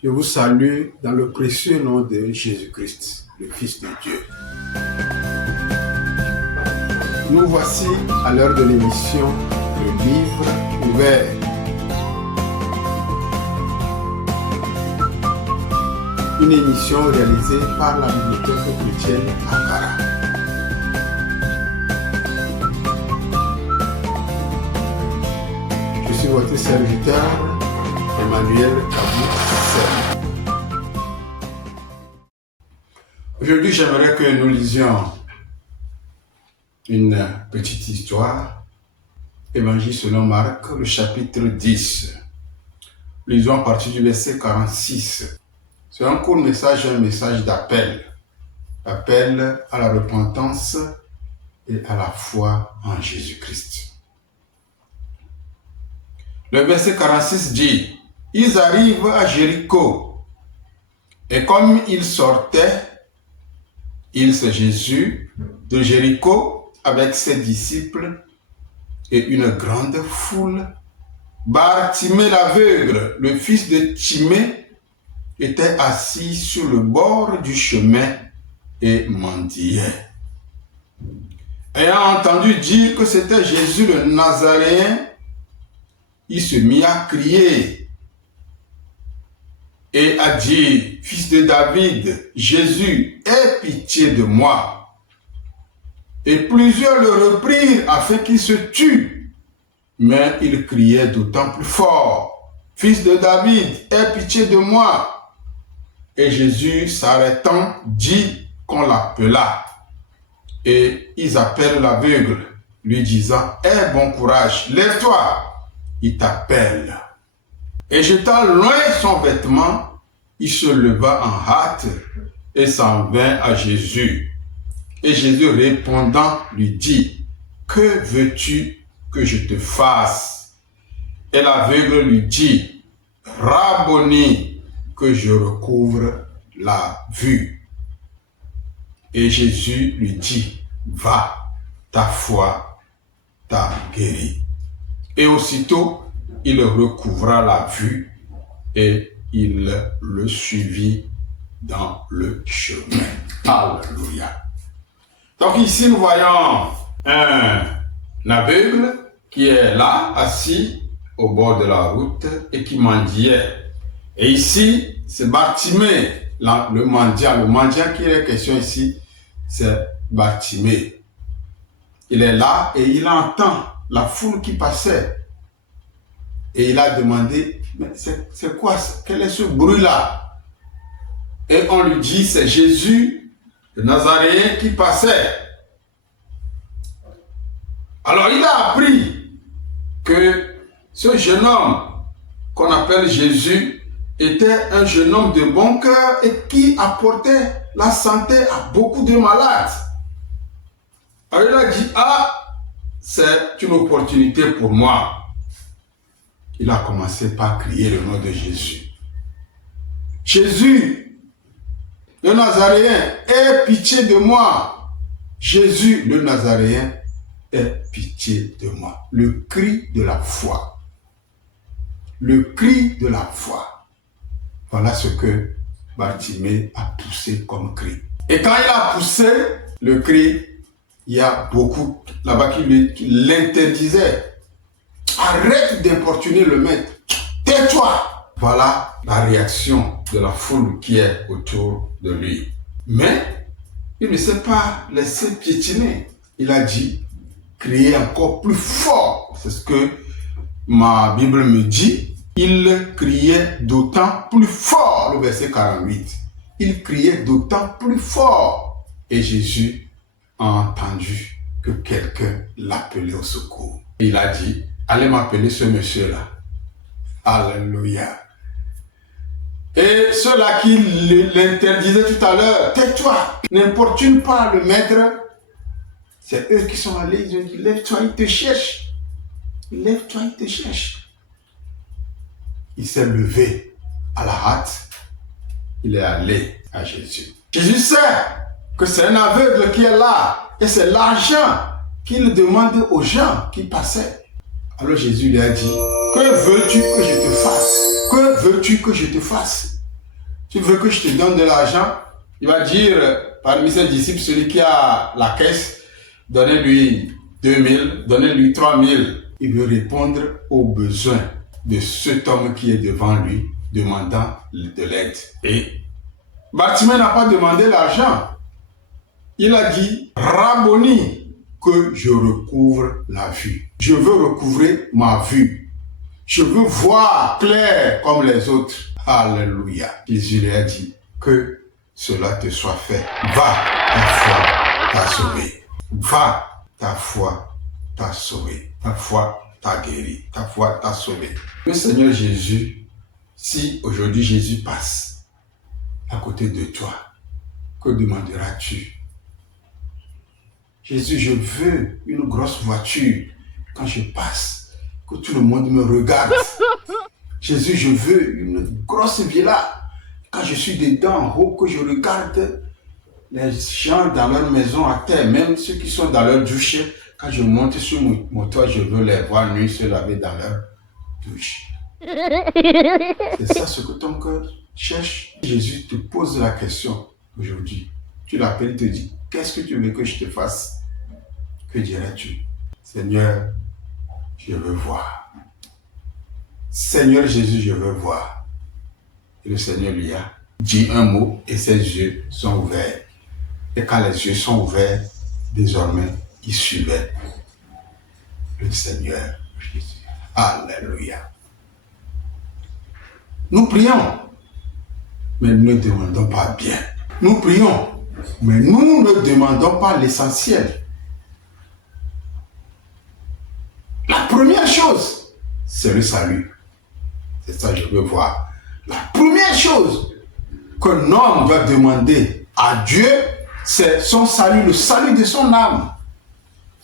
Je vous salue dans le précieux nom de Jésus-Christ, le Fils de Dieu. Nous voici à l'heure de l'émission Le Livre Ouvert. Une émission réalisée par la Bibliothèque chrétienne Akara. Je suis votre serviteur, Emmanuel Kabou. Aujourd'hui, j'aimerais que nous lisions une petite histoire, Évangile selon Marc, le chapitre 10. Lisons à partir du verset 46. C'est un court message, un message d'appel. Appel à la repentance et à la foi en Jésus-Christ. Le verset 46 dit, « Ils arrivent à Jéricho, et comme ils sortaient, c'est Jésus de Jéricho avec ses disciples et une grande foule. Bartimée l'aveugle, le fils de Timée, était assis sur le bord du chemin et mendiait. Ayant entendu dire que c'était Jésus le Nazaréen, il se mit à crier et a dit, « Fils de David, Jésus, aie pitié de moi. » Et plusieurs le reprirent afin qu'il se tue. Mais il criait d'autant plus fort, « Fils de David, aie pitié de moi. » Et Jésus, s'arrêtant, dit qu'on l'appela. Et ils appellent l'aveugle, lui disant, « Aie bon courage, lève-toi, il t'appelle. » Et jetant loin son vêtement, il se leva en hâte et s'en vint à Jésus. Et Jésus répondant lui dit, « Que veux-tu que je te fasse? » Et l'aveugle lui dit, « Rabboni, que je recouvre la vue. » Et Jésus lui dit, « Va, ta foi t'a guéri. » Et aussitôt, il recouvra la vue et il le suivit dans le chemin. Alléluia. Donc ici, nous voyons un aveugle qui est là, assis au bord de la route et qui mendiait. Et ici, c'est Bartimée, le mendiant. Le mendiant qui est question ici, c'est Bartimée. Il est là et il entend la foule qui passait. Et il a demandé, mais c'est quoi? Quel est ce bruit-là? Et on lui dit, c'est Jésus, le Nazaréen, qui passait. Alors il a appris que ce jeune homme qu'on appelle Jésus était un jeune homme de bon cœur et qui apportait la santé à beaucoup de malades. Alors il a dit, c'est une opportunité pour moi. Il a commencé par crier le nom de Jésus. Jésus, le Nazaréen, aie pitié de moi. Jésus, le Nazaréen, aie pitié de moi. Le cri de la foi. Le cri de la foi. Voilà ce que Bartimée a poussé comme cri. Et quand il a poussé le cri, il y a beaucoup là-bas qui l'interdisaient. Arrête d'importuner le maître. Tais-toi. Voilà la réaction de la foule qui est autour de lui. Mais il ne s'est pas laissé piétiner. Il a dit, crier encore plus fort. C'est ce que ma Bible me dit. Il criait d'autant plus fort. Le verset 48. Il criait d'autant plus fort. Et Jésus a entendu que quelqu'un l'appelait au secours. Il a dit, allez m'appeler ce monsieur-là. Alléluia. Et ceux-là qui l'interdisaient tout à l'heure, tais-toi, n'importune pas le maître. C'est eux qui sont allés, ils ont dit, lève-toi, il te cherche. Lève-toi, il te cherche. Il s'est levé à la hâte. Il est allé à Jésus. Jésus sait que c'est un aveugle qui est là. Et c'est l'argent qu'il demande aux gens qui passaient. Alors Jésus lui a dit, que veux-tu que je te fasse? Que veux-tu que je te fasse? Tu veux que je te donne de l'argent? Il va dire, parmi ses disciples, celui qui a la caisse, donnez-lui 2000, donnez-lui 3000. Il veut répondre aux besoins de cet homme qui est devant lui, demandant de l'aide. Et Bartimée n'a pas demandé l'argent. Il a dit, Rabboni, que je recouvre la vue. Je veux recouvrer ma vue. Je veux voir clair comme les autres. Alléluia. Jésus lui a dit, que cela te soit fait. Va, ta foi t'a sauvé. Va, ta foi t'a sauvé. Ta foi t'a guéri. Ta foi t'a sauvé. Le Seigneur Jésus, si aujourd'hui Jésus passe à côté de toi, que demanderas-tu? Jésus, je veux une grosse voiture quand je passe, que tout le monde me regarde. Jésus, je veux une grosse villa quand je suis dedans en haut, que je regarde les gens dans leur maison à terre, même ceux qui sont dans leur douche. Quand je monte sur mon toit, je veux les voir nus se laver dans leur douche. C'est ça ce que ton cœur cherche. Jésus te pose la question aujourd'hui. Tu l'appelles, il te dit, qu'est-ce que tu veux que je te fasse? Que dirais-tu? Seigneur, je veux voir. Seigneur Jésus, je veux voir. Et le Seigneur lui a dit un mot et ses yeux sont ouverts. Et quand les yeux sont ouverts, désormais, il suivait le Seigneur Jésus. Alléluia. Nous prions, mais nous ne demandons pas bien. Nous prions, mais nous ne demandons pas l'essentiel. La première chose, c'est le salut. C'est ça que je veux voir. La première chose qu'un homme doit demander à Dieu, c'est son salut, le salut de son âme.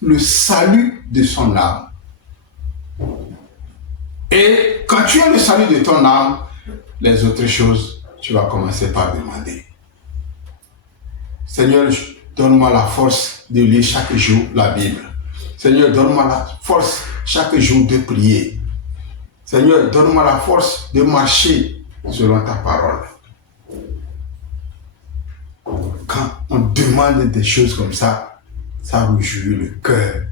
Le salut de son âme. Et quand tu as le salut de ton âme, les autres choses, tu vas commencer par demander. Seigneur, donne-moi la force de lire chaque jour la Bible. Seigneur, donne-moi la force chaque jour de prier. Seigneur, donne-moi la force de marcher selon ta parole. Quand on demande des choses comme ça, ça réjouit le cœur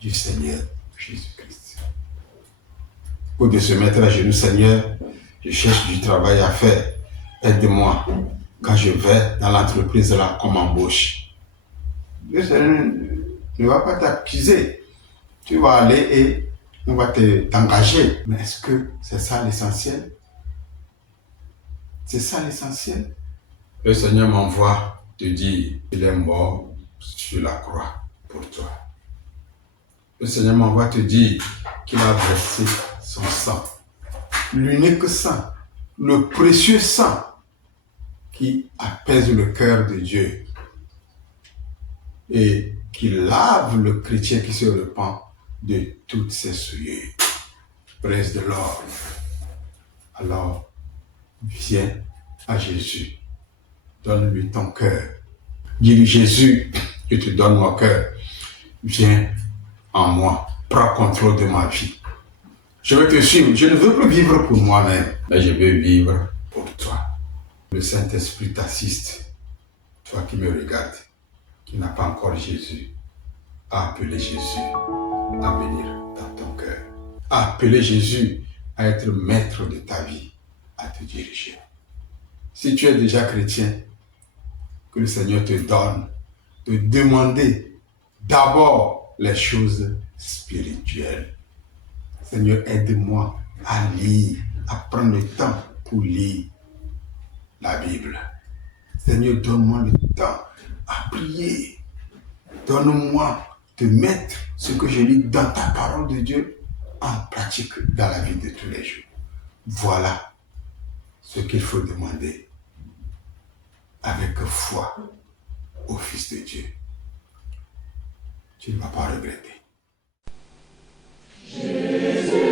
du Seigneur Jésus-Christ. Au lieu de se mettre à genoux, Seigneur, je cherche du travail à faire. Aide-moi quand je vais dans l'entreprise là comme embauche. Le Seigneur ne va pas t'accuser. Tu vas aller et on va t'engager. Mais est-ce que c'est ça l'essentiel? C'est ça l'essentiel? Le Seigneur m'envoie te dire qu'il est mort sur la croix pour toi. Le Seigneur m'envoie te dire qu'il a versé son sang. L'unique sang, le précieux sang qui apaise le cœur de Dieu et qui lave le chrétien qui se repent de toutes ses souillures. Praise the Lord. Alors, viens à Jésus. Donne-lui ton cœur. Dis-lui, Jésus, je te donne mon cœur. Viens en moi. Prends contrôle de ma vie. Je veux te suivre. Je ne veux plus vivre pour moi-même, mais je veux vivre pour toi. Le Saint-Esprit t'assiste. Toi qui me regardes, qui n'a pas encore Jésus, à appeler Jésus à venir dans ton cœur. À appeler Jésus à être maître de ta vie, à te diriger. Si tu es déjà chrétien, que le Seigneur te donne de demander d'abord les choses spirituelles. Seigneur, aide-moi à lire, à prendre le temps pour lire la Bible. Seigneur, donne-moi le temps à prier. Donne-moi de mettre ce que je lis dans ta parole de Dieu en pratique dans la vie de tous les jours. Voilà ce qu'il faut demander avec foi au Fils de Dieu. Tu ne vas pas regretter. Jésus.